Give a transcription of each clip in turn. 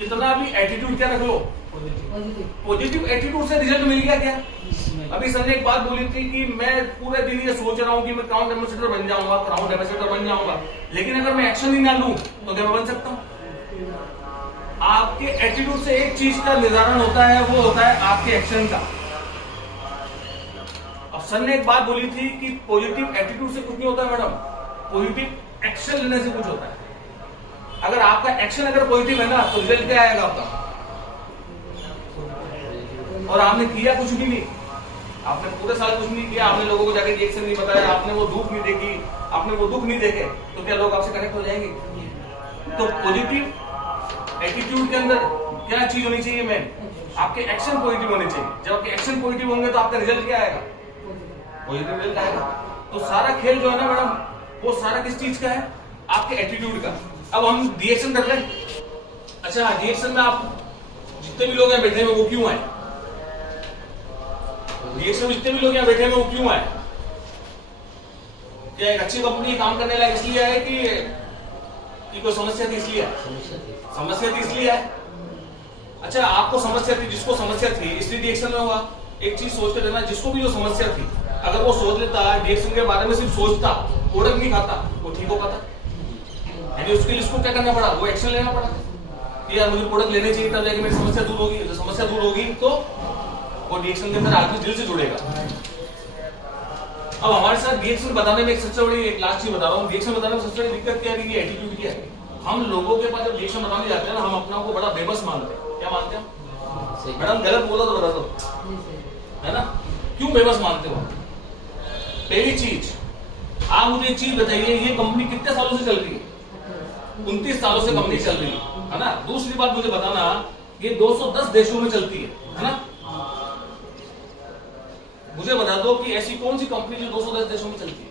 इतना भी एटीट्यूड क्या रख लो, पॉजिटिव एटीट्यूड से रिजल्ट मिल गया क्या? अभी सर ने एक बात बोली थी कि मैं पूरे दिन ये सोच रहा हूँ कि मैं क्राउन एम्बेसडर बन जाऊंगा, क्राउन एम्बेसडर बन जाऊंगा, लेकिन अगर मैं एक्शन ही ना लूं तो क्या मैं बन सकता हूँ? आपके एटीट्यूड से एक चीज का निर्धारण होता है, वो होता है आपके एक्शन का। अब सर ने एक बात बोली थी कि पॉजिटिव एटीट्यूड से कुछ नहीं होता है मैडम, पॉजिटिव एक्शन लेने से कुछ होता है। अगर आपका एक्शन अगर पॉजिटिव है ना तो रिजल्ट क्या आएगा आपका? और आपने किया कुछ भी नहीं, आपने पूरे साल कुछ नहीं किया, आपने लोगों को जाके रिएक्शन नहीं बताया, आपने वो धूप नहीं देखी, आपने वो दुख नहीं देखे, तो क्या लोग आपसे कनेक्ट हो जाएंगे? तो पॉजिटिव एटीट्यूड के अंदर क्या चीज होनी चाहिए? मैन, आपके एक्शन पॉजिटिव होने चाहिए। जब आपके एक्शन पॉजिटिव होंगे तो आपका रिजल्ट क्या आएगा? पॉजिटिव रिजल्ट आएगा। तो सारा खेल जो है ना मैडम, वो सारा किस चीज का है? आपके एटीट्यूड का। अब हम रिएक्शन कर रहे हैं, अच्छा रिएक्शन में आप जितने भी लोग हैं बैठे हुए वो क्यों आए? रिएक्शन में जितने भी लोग यहाँ बैठे हुए वो क्यों आए? क्या एक अच्छी कंपनी काम करने लायक इसलिए है कि कोई समस्या थी इसलिए? समस्या थी इसलिए है। अच्छा आपको समस्या थी, जिसको समस्या थी इसलिए रिएक्शन में हुआ। एक चीज सोच के देना, जिसको भी जो समस्या थी अगर वो सोच लेता, रिएक्शन के बारे में सिर्फ सोचता, प्रोडक्ट नहीं खाता, वो ठीक हो पाता। यानी उसके लिए इसको क्या करना पड़ा? वो एक्शन लेना पड़ा कि यार मुझे प्रोडक्ट लेने चाहिए, तब जाके मेरी समस्या दूर होगी। जब समस्या दूर होगी तो वो रिएक्शन के अंदर आदमी दिल से जुड़ेगा। अब हमारे साथ रिएक्शन बताने में एक सबसे बड़ी, एक लास्ट चीज बता रहा हूँ, रिएक्शन बताने में सबसे बड़ी दिक्कत क्या है? एटीट्यूड क्या है? हम लोगों के पास जब रिएक्शन बनाने जाते हैं ना, हम अपना को बड़ा बेबस मानते हैं। क्या मानते हैं? मैडम गलत बोला तो बता दो, है ना? क्यों बेबस मानते हो? पहली चीज, आप मुझे एक चीज बताइए, ये कंपनी कितने सालों से चल रही है? 29 सालों से कंपनी चल रही है ना? दूसरी बात मुझे बताना, ये 210 देशों में चलती है ना? मुझे बता दो कि ऐसी कौन सी कंपनी जो 210 देशों में चलती है?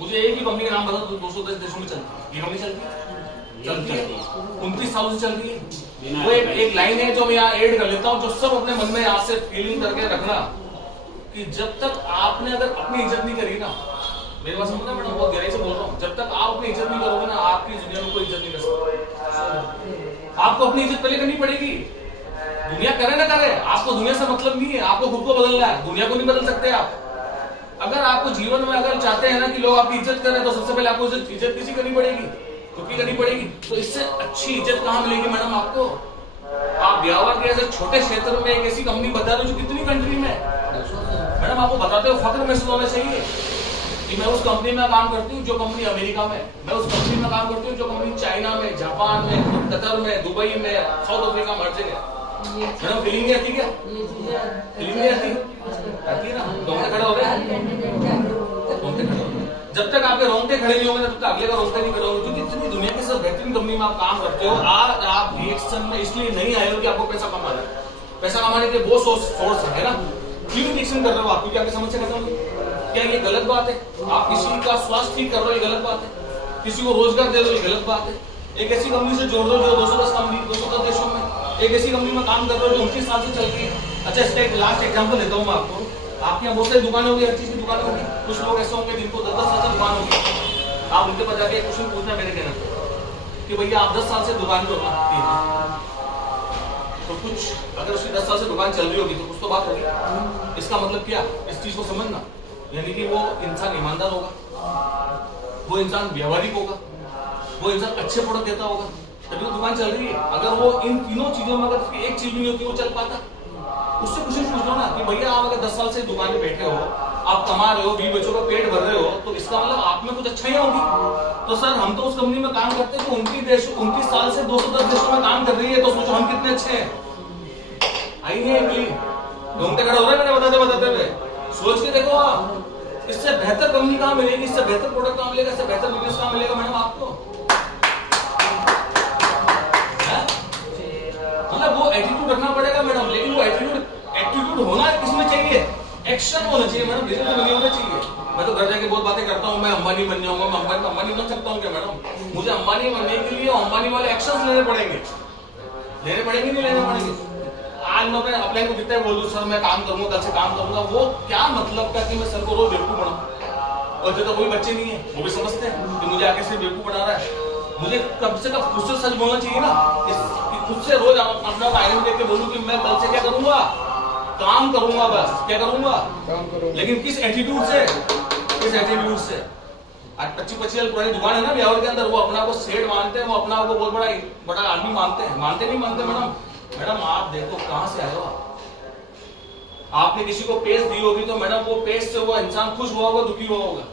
मुझे एक भी कंपनी का नाम बता दो 210 देशों में चलती है। ये कंपनी चलती है 29 सालों से चल रही है। वो एक लाइन है जो मैं यहाँ ऐड कर लेता हूँ, जो सब अपने मन में आज से फीलिंग करके रखना कि जब तक आपने अगर अपनी इज्जत नहीं करी ना, मेरे पास समझना मैडम, बहुत गहराई से बोल रहा हूँ, जब तक आप अपनी इज्जत नहीं करोगे ना, आपकी दुनिया में कोई इज्जत नहीं कर सकता। आपको अपनी इज्जत पहले करनी पड़ेगी। दुनिया करे ना करे, आपको दुनिया से मतलब नहीं है, आपको खुद को बदलना है, दुनिया को नहीं बदल सकते आप। अगर आपको जीवन में अगर चाहते हैं ना कि लोग आपकी इज्जत करें, तो सबसे पहले आपको इज्जत किसी करनी पड़ेगी, खुद की करनी पड़ेगी। तो इससे अच्छी इज्जत कहाँ मिलेगी मैडम आपको? आप ब्यावर के ऐसे छोटे क्षेत्र में एक ऐसी कंपनी बता रहे हो जो कितनी कंट्री में मैडम, आपको बताते हो फख्र महसूस होना चाहिए कि मैं उस कंपनी में काम करती हूँ जो कंपनी अमेरिका में, मैं उस कंपनी में काम करती हूँ जो कंपनी चाइना में, जापान में, कतर में, दुबई में, साउथ अफ्रीका में, हर जगह। मैडम फीलिंग नहीं आती क्या? फीलिंग नहीं आती है ना? रोंगटे खड़े हो रहे हैं। जब तक आपके रोंगटे खड़े नहीं होंगे तब तक अगले का रोंगटे नहीं खड़े होंगे। क्योंकि इतनी दुनिया की सब बेहतरीन कंपनी में आप काम करते हो, आज आप रिएक्शन में इसलिए नहीं आए हो कि आपको पैसा कमाना है। पैसा कमाने के बहुत सोर्स है ना? क्यों रिएक्शन कर रहे हो? आपकी क्या समस्या खत्म होगी? क्या ये गलत बात है? आप किसी का स्वास्थ्य ठीक कर रहे हो, ये गलत बात है? किसी को रोजगार दे दो, ये गलत बात है? एक ऐसी कंपनी से जोड़ दो जो 210 कंपनी 210 देशों में, एक ऐसी कंपनी में काम कर रहे हो जो 29 साल से चल रही है। अच्छा इसका एक लास्ट एग्जांपल देता हूँ मैं आपको। आपके यहाँ बहुत सारी दुकानें होंगी, हर चीज की दुकानें होंगी। कुछ लोग ऐसे होंगे जिनको 10-10 साल से दुकान होगी। आप उनके पास जाके क्वेश्चन पूछना मेरे कहना कि भैया आप 10 साल से दुकान पर रखती हैं, तो कुछ अगर उसकी 10 साल से दुकान चल रही होगी तो कुछ तो बात होगी। इसका मतलब क्या? इस चीज को समझना, यानी कि वो इंसान ईमानदार होगा, वो इंसान व्यवहारिक होगा, वो इंसान अच्छे प्रोडक्ट देता होगा, तभी तो दुकान चल रही है। अगर वो इन तीनों चीजों में अगर एक चीज भी नहीं होती वो चल पाता? उससे कुछ नहीं पूछ लो ना कि भैया आप अगर 10 साल से दुकान पे बैठे हो, आप कमा रहे हो, 20 बच्चों का पेट भर रहे हो, तो इसका मतलब आप में कुछ अच्छा ही होगी। तो सर हम तो उस कंपनी में काम करते हैं तो 29 साल से 210 देशों में काम कर रही है, तो सोचो हम कितने अच्छे हैं। आई नहीं घूमते खड़े हो रहे हैं मैंने बताते हुए, सोच के देखो आप, इससे बेहतर कंपनी कहाँ मिलेगी, इससे बेहतर प्रोडक्ट कहाँ मिलेगा, इससे बेहतर बिजनेस कहाँ मिलेगा मैडम आपको? मतलब वो एटीट्यूड रखना पड़ेगा मैडम, लेकिन वो एटीट्यूड होना किसमें चाहिए? एक्शन होना चाहिए मैडम, रिजल्ट नहीं होना चाहिए। मैं तो घर जाके बहुत बातें करता हूँ, मैं अंबानी बन जाऊंगा, मैं अंबानी बन सकता हूँ क्या मैडम? मुझे अंबानी बनने के लिए अंबानी वाले एक्शंस लेने पड़ेंगे नहीं लेने पड़ेंगे। आज मैं अपने को जितना बोल दूं सर मैं काम करूंगा, कल से काम करूंगा, वो क्या मतलब का कि मैं सर को रोज बेवकूफ बनाऊं? और जो तो कोई बच्चे नहीं है वो भी समझते हैं कि मुझे आगे से बेवकूफ बना रहा है। मुझे कब से कब खुद से सच बोलना चाहिए ना कि खुद से रोज अपना आयरन देख के बोलूं कि मैं कल से क्या करूंगा, काम करूंगा, बस क्या करूंगा, काम करो। लेकिन किस एटीट्यूड से, किस एटीट्यूड से। आज 25 साल पुरानी दुकान है ना ब्यावर के अंदर, वो अपना को सेठ मानते हैं, वो अपना को बहुत बड़ा आदमी मानते हैं। मानते नहीं मानते मैडम? मैडम आप देखो कहां से आए हो आप। आपने किसी को पेश दी होगी तो मैडम वो पेश से वो इंसान खुश हुआ होगा, दुखी हुआ होगा?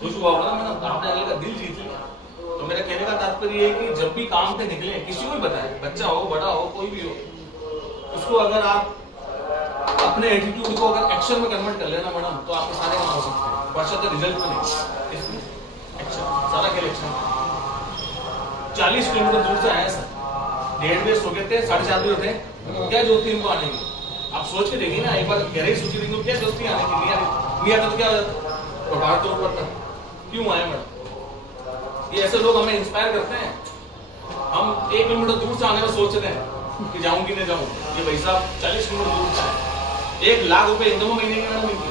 खुश हुआ होगा ना मैडम। आपने अगले का दिल जीत लिया। तो मेरा कहने का तात्पर्य है कि जब भी काम पे निकले, किसी को भी बताए, बच्चा हो, बड़ा हो, कोई भी हो, उसको अगर आप अपने एटीट्यूड को अगर एक्शन में कन्वर्ट कर लेना मैडम, तो आपके सारे काम हो सकते हैं। बशर्ते रिजल्ट में नहीं, इसमें एक्शन, सारा खेल एक्शन। 40 किलोमीटर दूर से आए सर, 1.5 बजे सो गए थे, 4:30 बजे थे, क्या जरूरत थी इनको आने की? आप सोच के देखिए ना एक बार, गहराई सोचिए, इनको क्या जरूरत थी आने की? नहीं आते तो क्या हो जाता, तो बाहर तो पड़ता। क्यों आए मैडम? ये ऐसे लोग हमें इंस्पायर करते हैं। हम 1 किलोमीटर दूर से आने में सोच रहे हैं कि जाऊं कि नहीं जाऊं। ये भाई साहब 40 किलोमीटर दूर से आए, 1 लाख रुपए इनकम महीने की मैडम इनकी।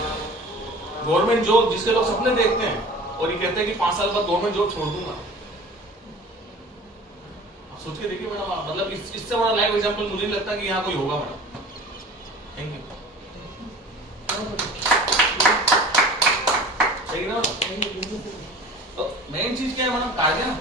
गवर्नमेंट जॉब जिसके लोग सपने देखते हैं और ये कहते हैं कि 5 साल बाद गवर्नमेंट जॉब छोड़ दूंगा। सोच के देखिए मैडम, मतलब इससे बड़ा लाइव एग्जांपल मुझे नहीं लगता कि यहाँ कोई होगा मैडम। Thank you. सही ना? तो मेन चीज क्या है मैडम? कार्य ना।